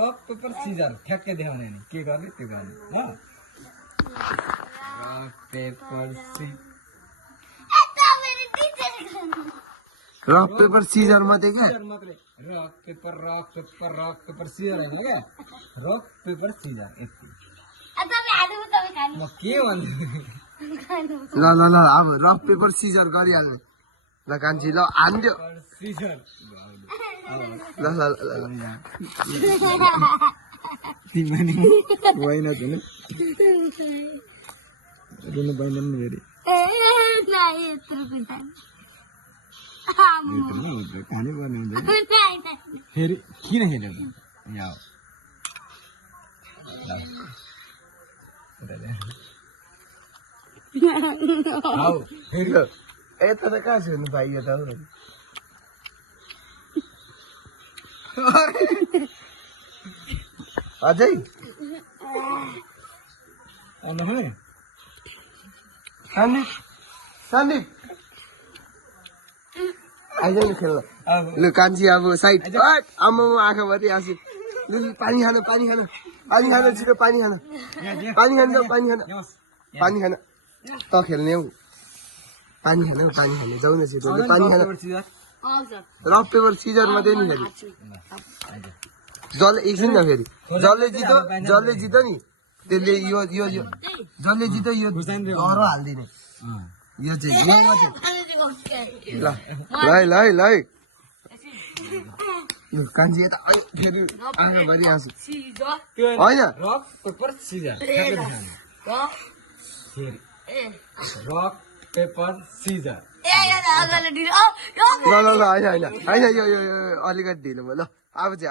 rock paper Caesar ठ्याक्कै देखाउने नि के गर्ने त्यो गर्ने ल rock paper scissor rock paper scissor मात्रै क्या रक पेपर सिजर होइन क्या रक पेपर सिजर यति म के भन्छु ल ल ल अब रक पेपर सिजर गरिहाल्नु ल कान्छी ल हान्दियो सिजर ल ल ल तिमी होइन रुनु भएन नि फेरि खानै पर्ने हुन्छ फेरि किन खेलेको यहाँ आऊ फेरि यता त कहाँ छ भाइ यो त अझै सन्दीप सन्दीप आइज नि खेल्न लु कान्छी अब साइड आमा आँखाभरि आँसु लु पानी खान पानी खान पानी खान छिटो पानी खान पानी खान पानी खान पानी खान त खेल्ने हौ पानी खान जाउ न छिटो पानी खान रक पेपर सिजर मात्रै नि फेरि जसले एकछिन न फेरि जसले जित्यो नि त्यसले यो यो यो जसले जित्यो यो डह्रो हालिदिने यो चाहिँ ल ल ल ल कान्छी यता फेरि आँखाभरि आँसु होइन rock paper scissor rock paper scissor ल ल ल होइन होइन होइन यो यो अलिकति ढिलो भयो ल अब चाहिँ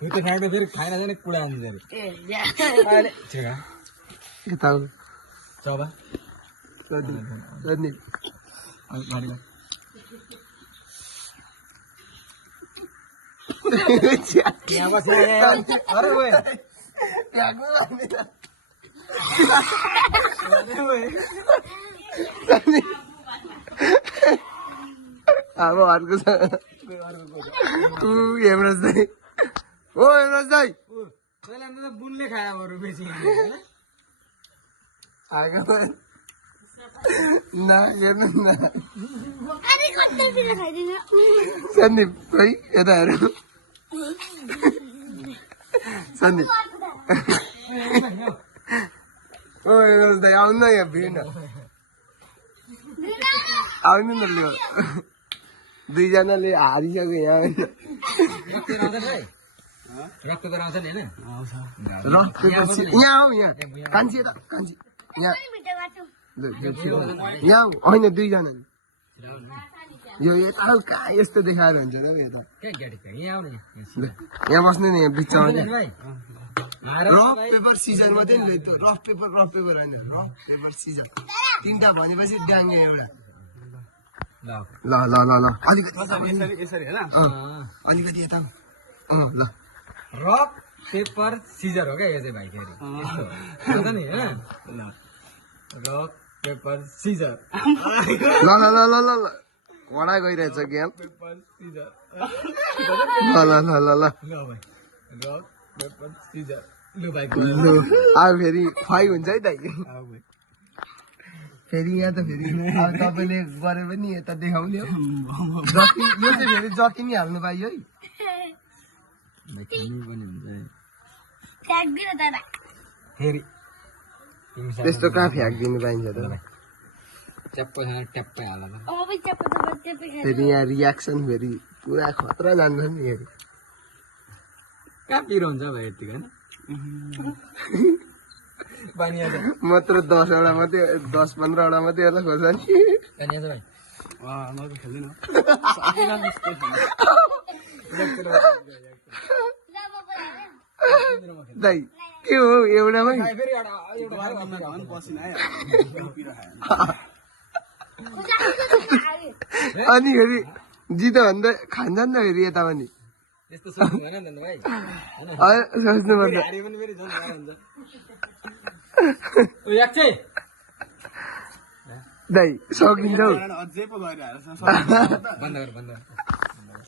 फ्याँक्दा फेरि खाएर जाने कुडा आन्छ यता चबा अब अर्को छ हेमराज दाई ओ हेमराज दाई बुनले खायो बरु बेसी न हेर्नु न सन्दीप है यता हेर सन्दीप ओ हेमराज दाई आउनु न यहाँ भिड आउनु न लियो दुईजनाले हारिसक्यो यहाँ रक पेपर आउँछ नि होइन यहाँ आऊ यहाँ कान्छी यता कान्छी यहाँ यहाँ होइन दुईजना यो यता कहाँ यस्तो देखाएर हुन्छ र यता यहाँ बस्नु नि यहाँ बिचमा रक पेपर सिजर मात्रै नि त्यो रफ पेपर होइन रक पेपर सिजर तिनवटा भनेपछि डाङ्गे एउटा ल ल ल ल अलिकति अलिकति यता ल रक पेपर सिजर हो क्या यो चाहिँ भाइ फेरि नि होइन रक पेपर सिजर ल ल ल ल ल ल वडा गइरहेछ गेम पेपर सिजर ल ल ल ल ल भाइ रक पेपर सिजर लु भाइ लु अब फेरि खुवाइ हुन्छ है दाइ फेरि यहाँ त फेरि अब तपाईँले गरे पनि यता देखाउने हो जति यो चाहिँ फेरि जति नि हाल्नु पाइयो है फेरि त्यस्तो कहाँ फ्याँकिदिनु पाइन्छ त ट्याप्पै हाल फेरि यहाँ रियाक्सन फेरि पुरा खतरा जान्छ नि फेरि कहाँ पिरो हुन्छ भाइ यतिको होइन मात्र 10वटा मात्रै 10-15वटा मात्रै होला खोर्सानी दाइ के हो एउटामै अनि फेरि जितो भन्दा खान्छ नि त फेरि यता पनि त्यस्तो सोच्नु भएन नि त भाइ सोच्नुपर्छ हारे पनि फेरि झन् गाह्रो हुन्छ ओ याक चाहिँ दाइ सकिन्छ हौ अझै पो गरिरहेको छ बन्द गर